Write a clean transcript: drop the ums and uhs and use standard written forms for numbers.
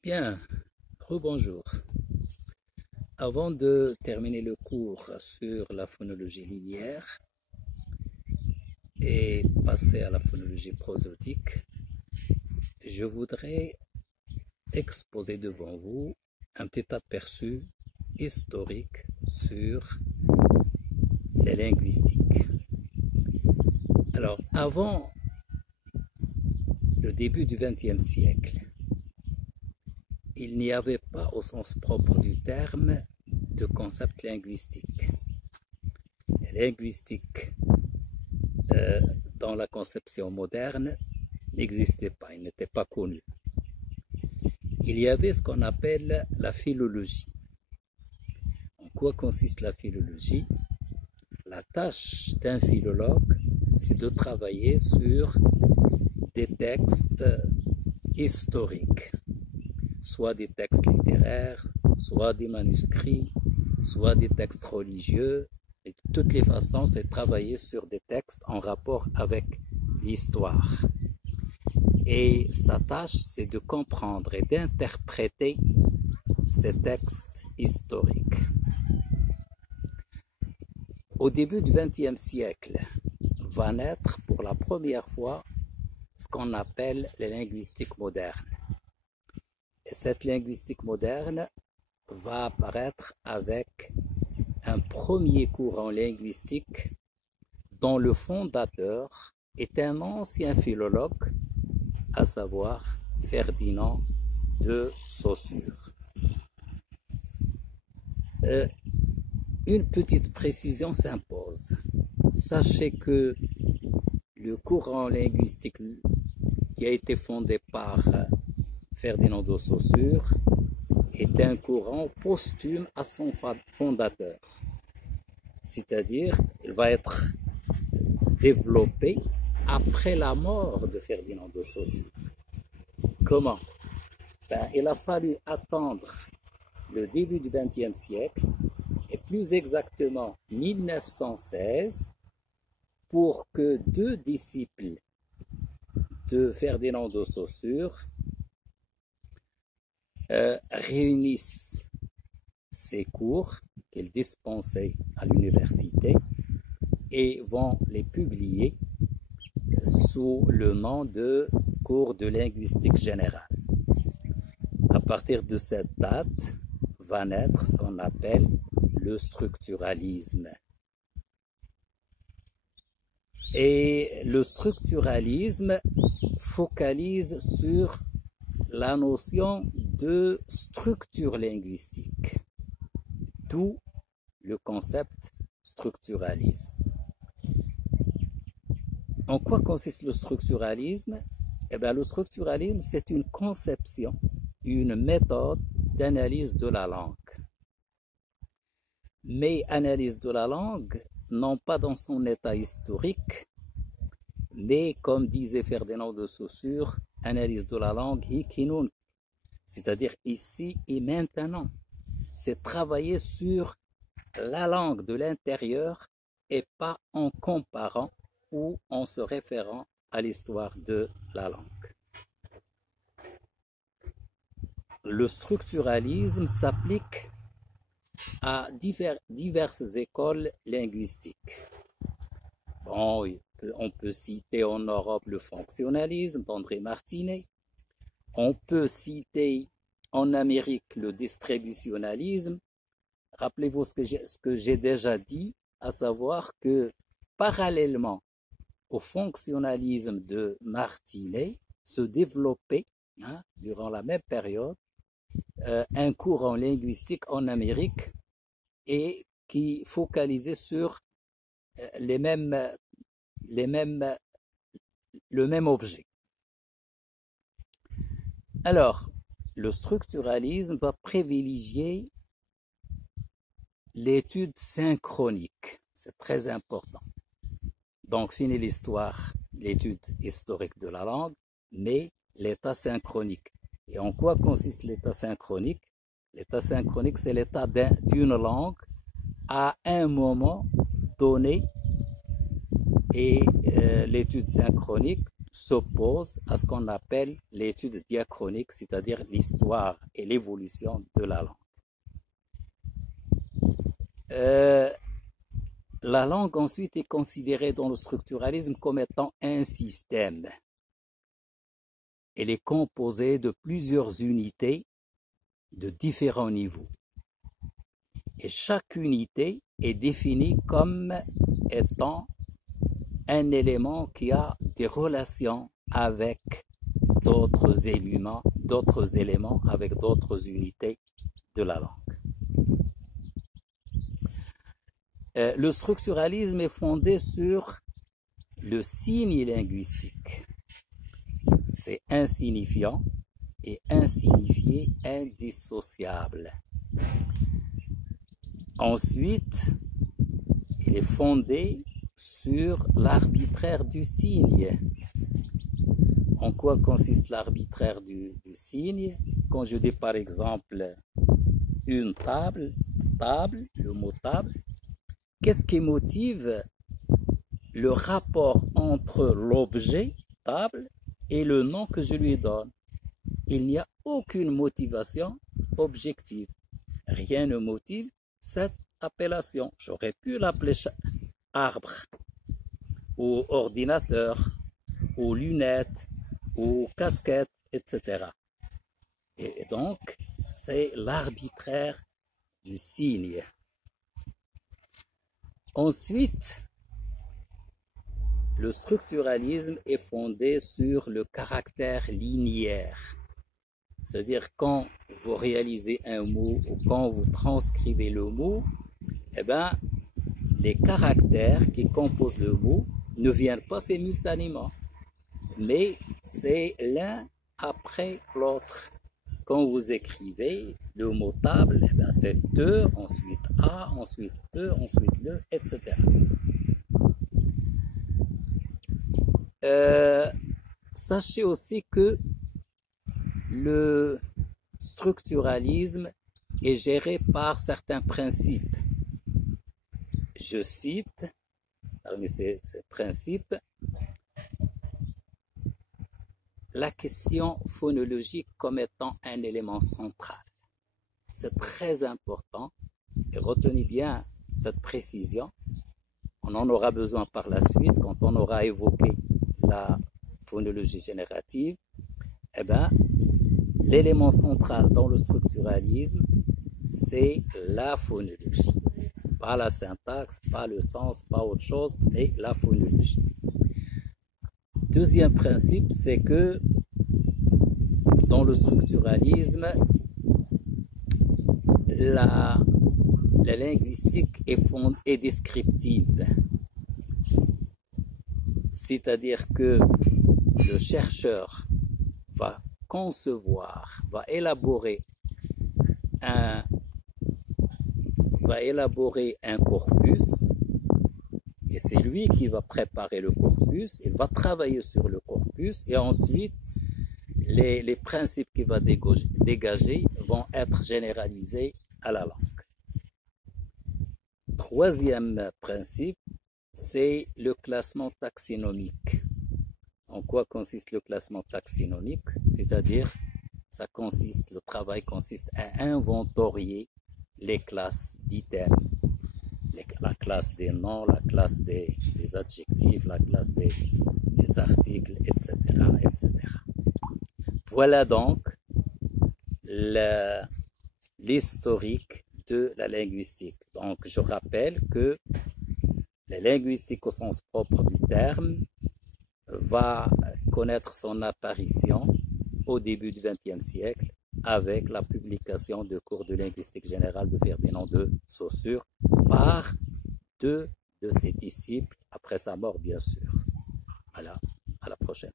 Bien, rebonjour. Avant de terminer le cours sur la phonologie linéaire et passer à la phonologie prosodique, je voudrais exposer devant vous un petit aperçu historique sur les linguistiques. Alors, avant le début du XXe siècle, il n'y avait pas au sens propre du terme de concept linguistique. Linguistique, dans la conception moderne, n'existait pas, il n'était pas connu. Il y avait ce qu'on appelle la philologie. En quoi consiste la philologie? La tâche d'un philologue, c'est de travailler sur des textes historiques, soit des textes littéraires, soit des manuscrits, soit des textes religieux. Et de toutes les façons, c'est travailler sur des textes en rapport avec l'histoire. Et sa tâche, c'est de comprendre et d'interpréter ces textes historiques. Au début du XXe siècle, va naître pour la première fois ce qu'on appelle les linguistiques modernes. Et cette linguistique moderne va apparaître avec un premier courant linguistique dont le fondateur est un ancien philologue, à savoir Ferdinand de Saussure. Une petite précision s'impose. Sachez que le courant linguistique qui a été fondé par Ferdinand de Saussure est un courant posthume à son fondateur. C'est-à-dire, il va être développé après la mort de Ferdinand de Saussure. Comment? Il a fallu attendre le début du XXe siècle, et plus exactement 1916, pour que deux disciples de Ferdinand de Saussure réunissent ces cours qu'il dispensait à l'université et vont les publier sous le nom de cours de linguistique générale. À partir de cette date va naître ce qu'on appelle le structuralisme. Et le structuralisme focalise sur la notion de structure linguistique, d'où le concept structuralisme. En quoi consiste le structuralisme? Le structuralisme, c'est une conception, une méthode d'analyse de la langue. Mais analyse de la langue, non pas dans son état historique, mais comme disait Ferdinand de Saussure, analyse de la langue hic et nunc, c'est-à-dire ici et maintenant. C'est travailler sur la langue de l'intérieur et pas en comparant ou en se référant à l'histoire de la langue. Le structuralisme s'applique à diverses écoles linguistiques. Bon, on peut citer en Europe le fonctionnalisme d'André Martinet. On peut citer en Amérique le distributionnalisme. Rappelez-vous ce que j'ai déjà dit, à savoir que parallèlement au fonctionnalisme de Martinet, se développait durant la même période un courant linguistique en Amérique et qui focalisait sur le même objet. Alors, le structuralisme va privilégier l'étude synchronique. C'est très important. Donc, fini l'histoire, l'étude historique de la langue, mais l'état synchronique. Et en quoi consiste l'état synchronique? L'état synchronique, c'est l'état d'une langue à un moment donné. Et l'étude synchronique s'oppose à ce qu'on appelle l'étude diachronique, c'est-à-dire l'histoire et l'évolution de la langue. La langue ensuite est considérée dans le structuralisme comme étant un système. Elle est composée de plusieurs unités de différents niveaux. Et chaque unité est définie comme étant un élément qui a des relations avec d'autres éléments, avec d'autres unités de la langue. Le structuralisme est fondé sur le signe linguistique. C'est insignifiant et insignifié indissociable. Ensuite, il est fondé sur l'arbitraire du signe. En quoi consiste l'arbitraire du signe? Quand je dis par exemple une table, le mot table, qu'est-ce qui motive le rapport entre l'objet, table, et le nom que je lui donne? Il n'y a aucune motivation objective. Rien ne motive cette appellation. J'aurais pu l'appeler arbre, ou ordinateur, ou lunettes, ou casquette, etc. Et donc, c'est l'arbitraire du signe. Ensuite, le structuralisme est fondé sur le caractère linéaire. C'est-à-dire quand vous réalisez un mot ou quand vous transcrivez le mot, eh bien, les caractères qui composent le mot ne viennent pas simultanément, mais c'est l'un après l'autre. Quand vous écrivez le mot table, eh bien, c'est te, ensuite a, ensuite e, ensuite le, etc. Sachez aussi que le structuralisme est géré par certains principes. Je cite, parmi ces principes, la question phonologique comme étant un élément central. C'est très important et retenez bien cette précision. On en aura besoin par la suite quand on aura évoqué la phonologie générative. Eh bien, l'élément central dans le structuralisme, c'est la phonologie. Pas la syntaxe, pas le sens, pas autre chose, mais la phonologie. Deuxième principe, c'est que dans le structuralisme, la linguistique est descriptive. C'est-à-dire que le chercheur va concevoir, va élaborer un corpus, et c'est lui qui va préparer le corpus, il va travailler sur le corpus, et ensuite les principes qu'il va dégager vont être généralisés à la langue. Troisième principe, c'est le classement taxinomique. En quoi consiste le classement taxinomique? C'est-à-dire, le travail consiste à inventorier les classes d'items, la classe des noms, la classe des adjectifs, la classe des articles, etc., etc. Voilà donc l'historique de la linguistique. Donc, je rappelle que la linguistique au sens propre du terme va connaître son apparition au début du XXe siècle avec la publication de cours de linguistique générale de Ferdinand de Saussure par deux de ses disciples après sa mort, bien sûr. Voilà, à la prochaine.